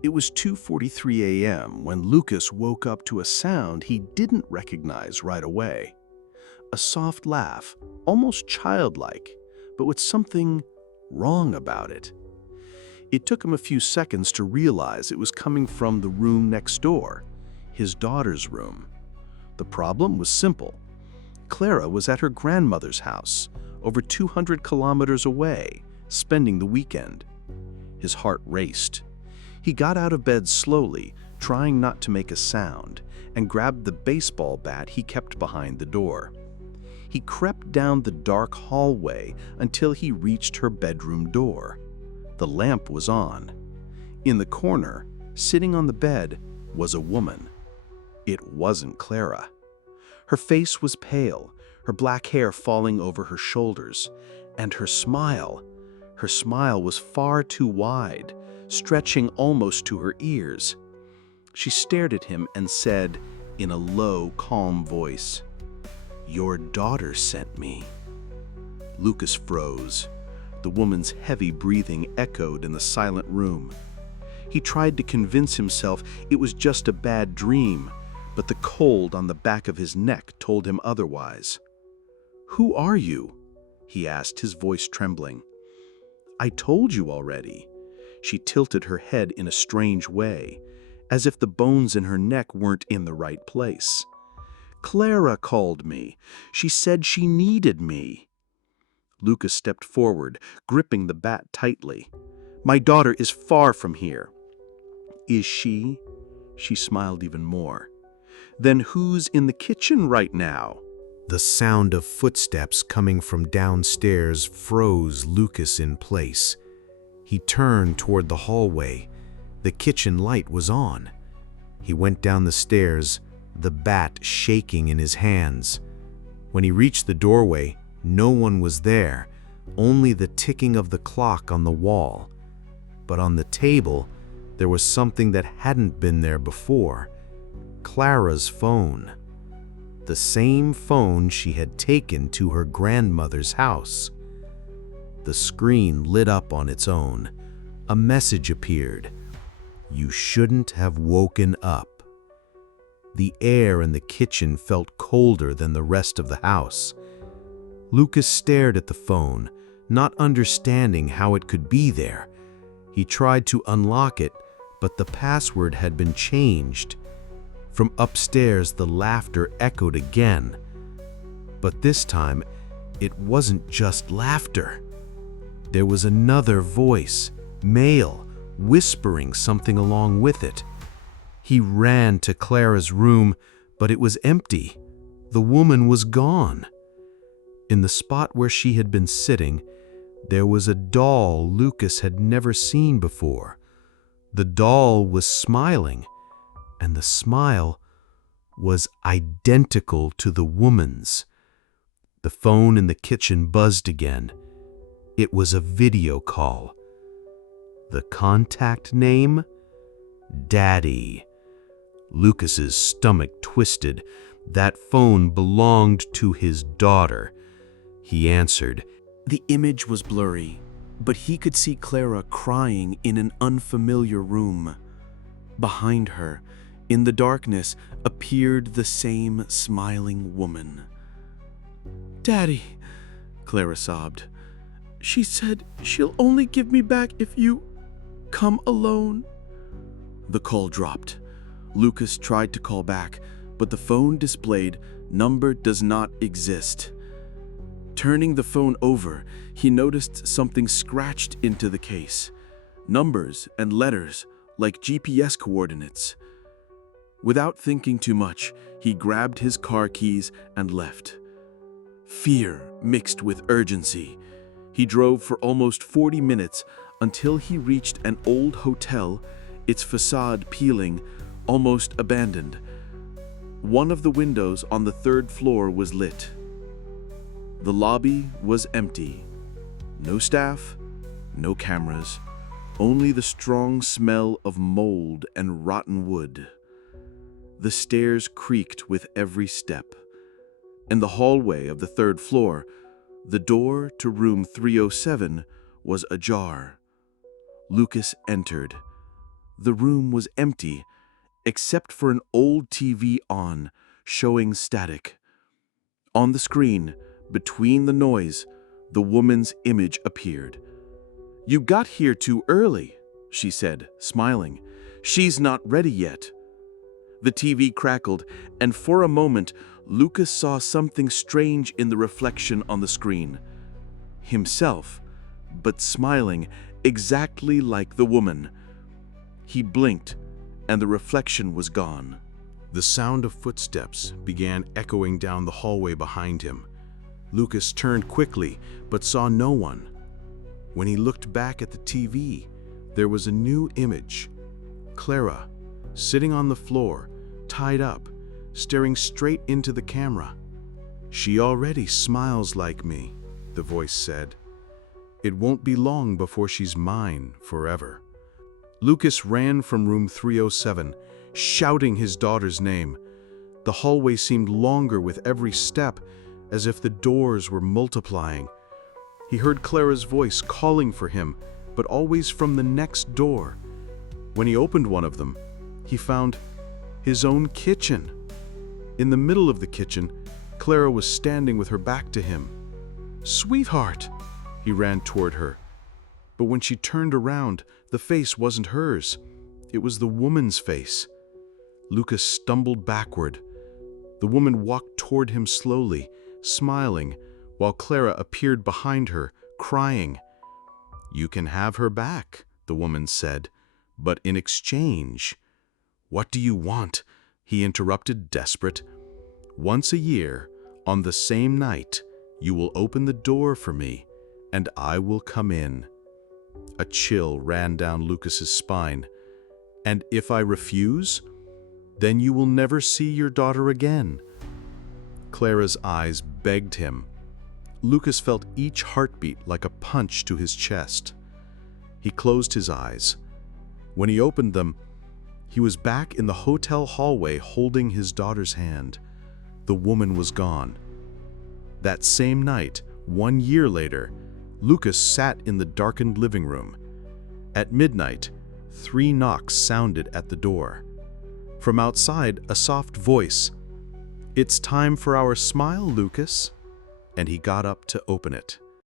It was 2:43 a.m. when Lucas woke up to a sound he didn't recognize right away. A soft laugh, almost childlike, but with something wrong about it. It took him a few seconds to realize it was coming from the room next door, his daughter's room. The problem was simple. Clara was at her grandmother's house, over 200 kilometers away, spending the weekend. His heart raced. He got out of bed slowly, trying not to make a sound, and grabbed the baseball bat he kept behind the door. He crept down the dark hallway until he reached her bedroom door. The lamp was on. In the corner, sitting on the bed, was a woman. It wasn't Clara. Her face was pale, her black hair falling over her shoulders, and her smile was far too wide, stretching almost to her ears. She stared at him and said, in a low, calm voice, "Your daughter sent me." Lucas froze. The woman's heavy breathing echoed in the silent room. He tried to convince himself it was just a bad dream, but the cold on the back of his neck told him otherwise. "Who are you?" he asked, his voice trembling. "I told you already." She tilted her head in a strange way, as if the bones in her neck weren't in the right place. "Clara called me. She said she needed me." Lucas stepped forward, gripping the bat tightly. "My daughter is far from here." "Is she?" She smiled even more. "Then who's in the kitchen right now?" The sound of footsteps coming from downstairs froze Lucas in place. He turned toward the hallway. The kitchen light was on. He went down the stairs, the bat shaking in his hands. When he reached the doorway, no one was there, only the ticking of the clock on the wall. But on the table, there was something that hadn't been there before. Clara's phone. The same phone she had taken to her grandmother's house. The screen lit up on its own. A message appeared. "You shouldn't have woken up." The air in the kitchen felt colder than the rest of the house. Lucas stared at the phone, not understanding how it could be there. He tried to unlock it, but the password had been changed. From upstairs, the laughter echoed again. But this time, it wasn't just laughter. There was another voice, male, whispering something along with it. He ran to Clara's room, but it was empty. The woman was gone. In the spot where she had been sitting, there was a doll Lucas had never seen before. The doll was smiling, and the smile was identical to the woman's. The phone in the kitchen buzzed again. It was a video call. The contact name? Daddy. Lucas's stomach twisted. That phone belonged to his daughter. He answered. The image was blurry, but he could see Clara crying in an unfamiliar room. Behind her, in the darkness, appeared the same smiling woman. "Daddy," Clara sobbed. "She said she'll only give me back if you come alone." The call dropped. Lucas tried to call back, but the phone displayed, "Number does not exist." Turning the phone over, he noticed something scratched into the case. Numbers and letters, like GPS coordinates. Without thinking too much, he grabbed his car keys and left. Fear mixed with urgency. He drove for almost 40 minutes until he reached an old hotel, its facade peeling, almost abandoned. One of the windows on the third floor was lit. The lobby was empty. No staff, no cameras, only the strong smell of mold and rotten wood. The stairs creaked with every step. In the hallway of the third floor, the door to room 307 was ajar. Lucas entered. The room was empty, except for an old TV on, showing static. On the screen, between the noise, the woman's image appeared. "You got here too early," she said, smiling. "She's not ready yet." The TV crackled, and for a moment, Lucas saw something strange in the reflection on the screen. Himself, but smiling, exactly like the woman. He blinked, and the reflection was gone. The sound of footsteps began echoing down the hallway behind him. Lucas turned quickly, but saw no one. When he looked back at the TV, there was a new image. Clara, sitting on the floor, tied up, staring straight into the camera. "She already smiles like me," the voice said. "It won't be long before she's mine forever." Lucas ran from room 307, shouting his daughter's name. The hallway seemed longer with every step, as if the doors were multiplying. He heard Clara's voice calling for him, but always from the next door. When he opened one of them, he found his own kitchen. In the middle of the kitchen, Clara was standing with her back to him. "Sweetheart!" He ran toward her. But when she turned around, the face wasn't hers. It was the woman's face. Lucas stumbled backward. The woman walked toward him slowly, smiling, while Clara appeared behind her, crying. "You can have her back," the woman said, "but in exchange—" "What do you want?" he interrupted, desperate. "Once a year, on the same night, you will open the door for me, and I will come in." A chill ran down Lucas's spine. "And if I refuse, then you will never see your daughter again." Clara's eyes begged him. Lucas felt each heartbeat like a punch to his chest. He closed his eyes. When he opened them, he was back in the hotel hallway holding his daughter's hand. The woman was gone. That same night, 1 year later, Lucas sat in the darkened living room. At midnight, 3 knocks sounded at the door. From outside, a soft voice, "It's time for our smile, Lucas," and he got up to open it.